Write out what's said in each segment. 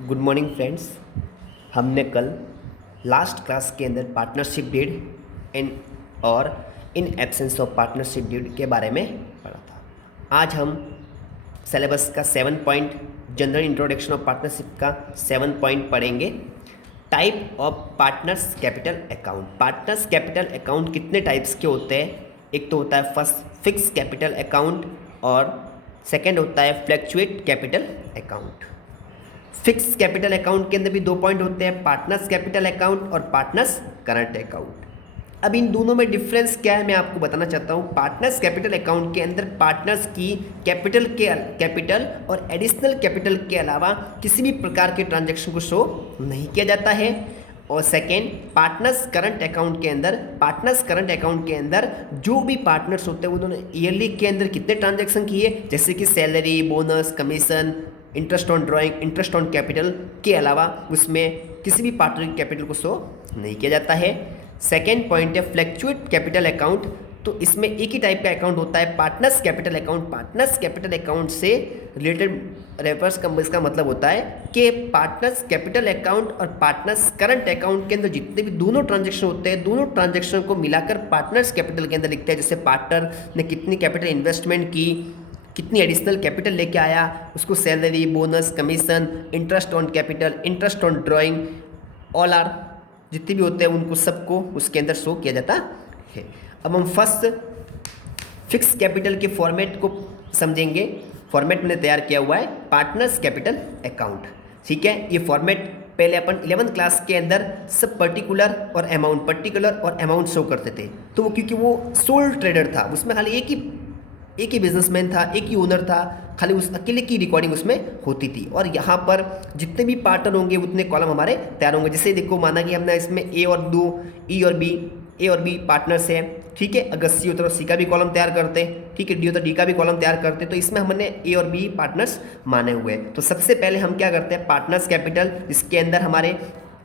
Good morning friends. हमने कल last class के अंदर पार्टनरशिप डीड इन और in absence of partnership deed के बारे में पढ़ा था। आज हम सिलेबस का 7 point general introduction of partnership का 7 पॉइंट पढ़ेंगे। Type of partners capital account. Partners capital account कितने टाइप्स के होते हैं? एक तो होता है फर्स्ट फिक्स कैपिटल अकाउंट और सेकेंड होता है fluctuate capital account. Fix capital account के अंदर भी 2 पॉइंट होते हैं, पार्टनर्स कैपिटल अकाउंट और पार्टनर्स करंट अकाउंट। अब इन दोनों में डिफरेंस क्या है मैं आपको बताना चाहता हूँ। पार्टनर्स कैपिटल अकाउंट के अंदर पार्टनर्स की कैपिटल और एडिशनल कैपिटल के अलावा किसी भी प्रकार के ट्रांजैक्शन को शो नहीं किया जाता है। और सेकेंड, पार्टनर्स करंट अकाउंट के अंदर जो भी पार्टनर्स होते हैं उन्होंने ईयरली के अंदर कितने ट्रांजैक्शन किए, जैसे कि salary, bonus, commission, interest on drawing, interest on capital के अलावा उसमें किसी भी पार्टनर की कैपिटल को शो नहीं किया जाता है। सेकेंड पॉइंट है फ्लैक्चुएट कैपिटल अकाउंट। तो इसमें एक ही टाइप का अकाउंट होता है, partners capital account. Partners capital account से रिलेटेड रेफर्स का इसका मतलब होता है कि पार्टनर्स कैपिटल अकाउंट और पार्टनर्स करंट अकाउंट के अंदर जितने भी दोनों ट्रांजैक्शन होते हैं, दोनों ट्रांजैक्शन को मिलाकर पार्टनर्स कैपिटल के अंदर लिखते हैं। जैसे पार्टनर ने कितनी कैपिटल इन्वेस्टमेंट की, कितनी एडिशनल कैपिटल लेके आया, उसको salary, bonus, commission, interest on capital, interest on drawing, all are जितने भी होते हैं उनको सबको उसके अंदर शो किया जाता है। अब हम फर्स्ट फिक्स कैपिटल के फॉर्मेट को समझेंगे। फॉर्मेट मैंने तैयार किया हुआ है पार्टनर्स कैपिटल अकाउंट। ठीक है, ये फॉर्मेट पहले अपन 11th क्लास के अंदर सब पर्टिकुलर और अमाउंट शो करते थे। तो वो क्योंकि वो सोल ट्रेडर था, उसमें खाली एक ही बिजनेसमैन था, एक ही ओनर था, खाली उस अकेले की रिकॉर्डिंग उसमें होती थी। और यहाँ पर जितने भी पार्टनर होंगे उतने कॉलम हमारे तैयार होंगे। जैसे देखो, माना कि हमने इसमें ए और बी पार्टनर्स है। ठीक है, अगर सी होता तो सी का भी कॉलम तैयार करते, ठीक है, डी होता डी का भी कॉलम तैयार करते। तो इसमें हमने ए और बी पार्टनर्स माने हुए हैं। तो सबसे पहले हम क्या करते हैं, पार्टनर्स कैपिटल, इसके अंदर हमारे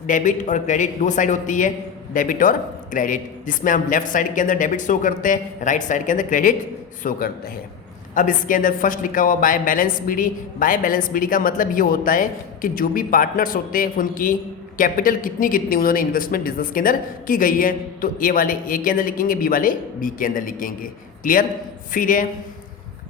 डेबिट और क्रेडिट दो साइड होती है, डेबिट और क्रेडिट, जिसमें हम लेफ्ट साइड के अंदर डेबिट शो करते हैं, राइट साइड के अंदर क्रेडिट शो करते हैं। अब इसके अंदर फर्स्ट लिखा हुआ by balance BD. By balance BD का मतलब ये होता है कि जो भी पार्टनर्स होते हैं उनकी कैपिटल कितनी उन्होंने इन्वेस्टमेंट बिजनेस के अंदर की गई है, तो ए वाले ए के अंदर लिखेंगे, बी वाले बी के अंदर लिखेंगे। क्लियर। फिर है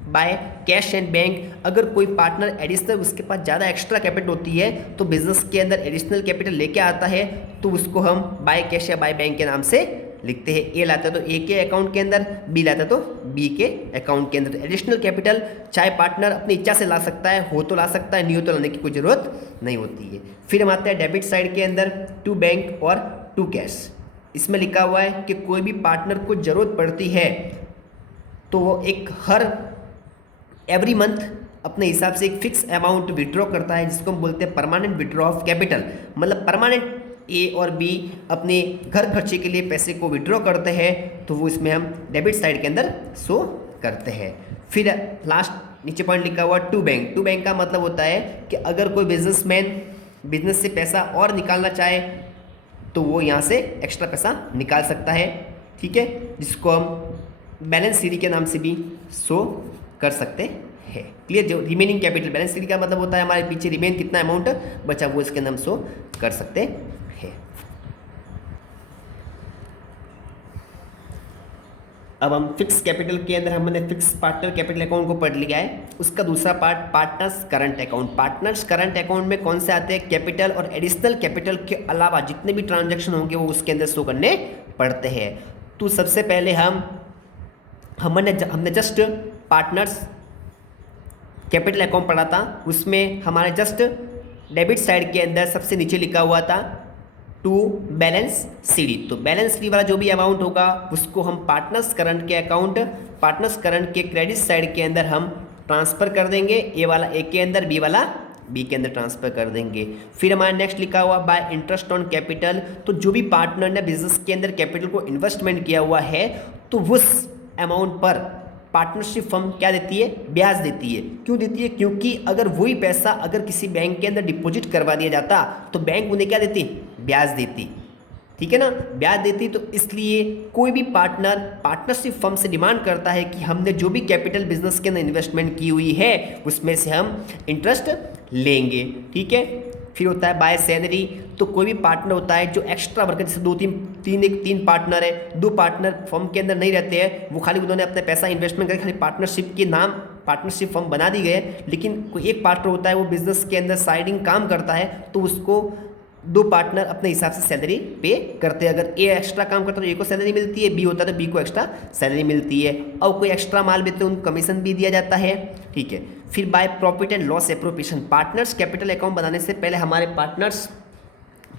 बाय कैश एंड बैंक। अगर कोई पार्टनर एडिशनल उसके पास ज़्यादा एक्स्ट्रा कैपिटल होती है तो बिजनेस के अंदर एडिशनल कैपिटल लेके आता है, तो उसको हम बाय कैश या बाय बैंक के नाम से लिखते हैं। ए लाता है तो ए के अकाउंट के अंदर, बी लाता है तो बी के अकाउंट के अंदर। एडिशनल कैपिटल चाहे पार्टनर अपनी इच्छा से ला सकता है, हो तो ला सकता है, नहीं हो तो लाने की कोई ज़रूरत नहीं होती है। फिर हम आते हैं डेबिट साइड के अंदर, टू बैंक और टू कैश। इसमें लिखा हुआ है कि कोई भी पार्टनर को ज़रूरत पड़ती है तो वो हर एवरी मंथ अपने हिसाब से एक फिक्स अमाउंट विड्रॉ करता है, जिसको हम बोलते हैं परमानेंट विड्रॉ ऑफ कैपिटल। मतलब परमानेंट ए और बी अपने घर खर्चे के लिए पैसे को विड्रॉ करते हैं, तो वो इसमें हम डेबिट साइड के अंदर शो करते हैं। फिर लास्ट नीचे पॉइंट लिखा हुआ टू बैंक। टू बैंक का मतलब होता है कि अगर कोई बिजनेसमैन बिजनेस से पैसा और निकालना चाहे तो वो यहाँ से एक्स्ट्रा पैसा निकाल सकता है। ठीक है, जिसको हम बैलेंस शीट के नाम से भी शो कर सकते हैं। क्लियर। जो रिमेनिंग कैपिटल, बैलेंस शीट का मतलब होता है हमारे पीछे रिमेन कितना अमाउंट बचा वो इसके अंदर हम शो कर सकते हैं। अब हम फिक्स कैपिटल के अंदर हमने फिक्स पार्टनर कैपिटल अकाउंट को पढ़ लिया है। उसका दूसरा part partners current account. Partners current account में कौन से आते हैं, कैपिटल और एडिशनल कैपिटल के अलावा जितने भी ट्रांजैक्शन होंगे वो उसके अंदर शो करने पड़ते हैं। तो सबसे पहले हमने जस्ट पार्टनर्स कैपिटल अकाउंट पढ़ा था, उसमें हमारे जस्ट डेबिट साइड के अंदर सबसे नीचे लिखा हुआ था टू बैलेंस सीडी। तो बैलेंस सीडी वाला जो भी अमाउंट होगा उसको हम पार्टनर्स करंट के क्रेडिट साइड के अंदर हम ट्रांसफ़र कर देंगे। ए वाला ए के अंदर, बी वाला बी के अंदर ट्रांसफ़र कर देंगे। फिर हमारा नेक्स्ट लिखा हुआ बाय इंटरेस्ट ऑन कैपिटल। तो जो भी पार्टनर ने बिजनेस के अंदर कैपिटल को इन्वेस्टमेंट किया हुआ है तो उस अमाउंट पर पार्टनरशिप फर्म क्या देती है, ब्याज देती है। क्यों देती है, क्योंकि अगर वही पैसा अगर किसी बैंक के अंदर डिपॉजिट करवा दिया जाता तो बैंक उन्हें क्या देती, ब्याज देती। ठीक है ना, ब्याज देती। तो इसलिए कोई भी पार्टनर पार्टनरशिप फर्म से डिमांड करता है कि हमने जो भी कैपिटल बिजनेस के अंदर इन्वेस्टमेंट की हुई है उसमें से हम इंटरेस्ट लेंगे। ठीक है। फिर होता है बाय सैलरी, तो कोई भी पार्टनर होता है जो एक्स्ट्रा वर्कर, जैसे तीन पार्टनर है, 2 पार्टनर फर्म के अंदर नहीं रहते हैं, वो खाली उन्होंने अपने पैसा इन्वेस्टमेंट करके खाली पार्टनरशिप के नाम पार्टनरशिप फर्म बना दी गए, लेकिन कोई एक पार्टनर होता है वो बिजनेस के अंदर साइडिंग काम करता है, तो उसको 2 पार्टनर अपने हिसाब से सैलरी पे करते हैं। अगर ए एक्स्ट्रा काम करता है तो ए को सैलरी मिलती है, बी होता है तो बी को एक्स्ट्रा सैलरी मिलती है, और कोई एक्स्ट्रा माल बेचते हैं उनको कमीशन भी दिया जाता है, ठीक है। फिर by profit and loss appropriation, partners capital account बनाने से पहले हमारे partners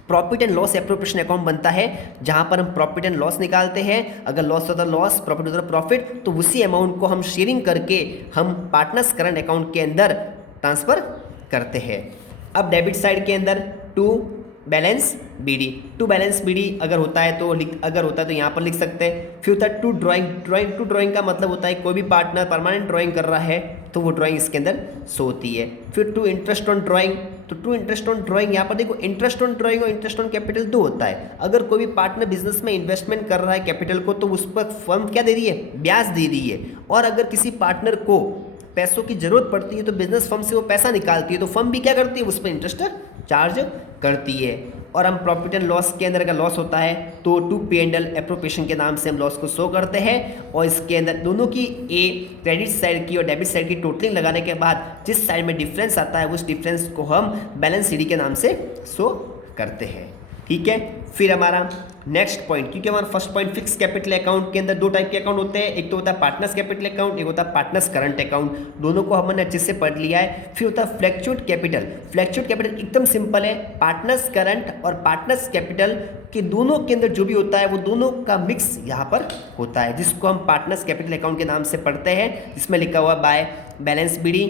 profit and loss appropriation account बनता है, जहां पर हम प्रॉफिट एंड लॉस निकालते हैं। अगर लॉस होता है लॉस, प्रॉफिट होता है प्रॉफिट, तो उसी अमाउंट को हम शेयरिंग करके हम पार्टनर्स करंट अकाउंट के अंदर ट्रांसफर करते हैं। अब डेबिट साइड के अंदर to balance BD, to balance BD अगर होता है तो यहाँ पर लिख सकते हैं। फिर होता है टू ड्राइंग का मतलब होता है कोई भी पार्टनर परमानेंट ड्राइंग कर रहा है तो वो ड्राइंग इसके अंदर शो होती है। फिर टू इंटरेस्ट ऑन ड्राइंग, तो टू इंटरेस्ट ऑन ड्राइंग यहाँ पर देखो इंटरेस्ट ऑन ड्राइंग और इंटरेस्ट ऑन कैपिटल 2 होता है। अगर कोई भी पार्टनर बिजनेस में इन्वेस्टमेंट कर रहा है कैपिटल को, तो उस पर फर्म क्या दे रही है, ब्याज दे रही है। और अगर किसी पार्टनर को पैसों की जरूरत पड़ती है तो बिजनेस फर्म से वो पैसा निकालती है, तो फर्म भी क्या करती है, उस पर इंटरेस्ट चार्ज करती है। और हम प्रॉफिट एंड लॉस के अंदर अगर लॉस होता है तो टू P&L एप्रोप्रिएशन के नाम से हम लॉस को शो करते हैं, और इसके अंदर दोनों की क्रेडिट साइड की और डेबिट साइड की टोटलिंग लगाने के बाद जिस साइड में डिफरेंस आता है उस डिफरेंस को हम बैलेंस शीट के नाम से शो करते हैं, ठीक है। फिर हमारा नेक्स्ट पॉइंट, क्योंकि हमारा first point fix capital account के अंदर 2 टाइप के अकाउंट होते हैं, एक तो होता है पार्टनर्स कैपिटल अकाउंट, एक होता है पार्टनर्स करंट अकाउंट, दोनों को हमने अच्छे से पढ़ लिया है। फिर होता है फ्लैक्चुएट कैपिटल एकदम सिंपल है, पार्टनर्स करंट और पार्टनर्स कैपिटल के दोनों के अंदर जो भी होता है वो दोनों का मिक्स यहाँ पर होता है, जिसको हम पार्टनर्स कैपिटल अकाउंट के नाम से पढ़ते हैं, जिसमें लिखा हुआ by balance BD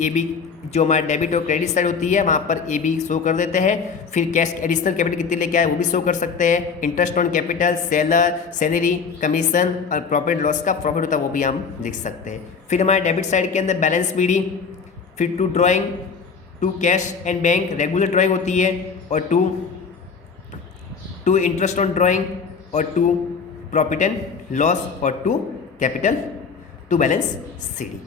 A B, जो हमारा डेबिट और क्रेडिट साइड होती है वहाँ पर ए बी शो कर देते हैं। फिर कैश एडिशनल कैपिटल कितनी लेके आए वो भी शो कर सकते हैं। Interest on capital, salary, commission और प्रॉफिट लॉस का प्रॉफिट होता है वो भी हम लिख सकते हैं। फिर हमारे डेबिट साइड के अंदर बैलेंस बीडी, फिर to drawing, to cash and bank regular drawing होती है, और टू इंटरेस्ट ऑन ड्राइंग, और टू प्रॉफिट एंड लॉस, और to capital, to balance CD.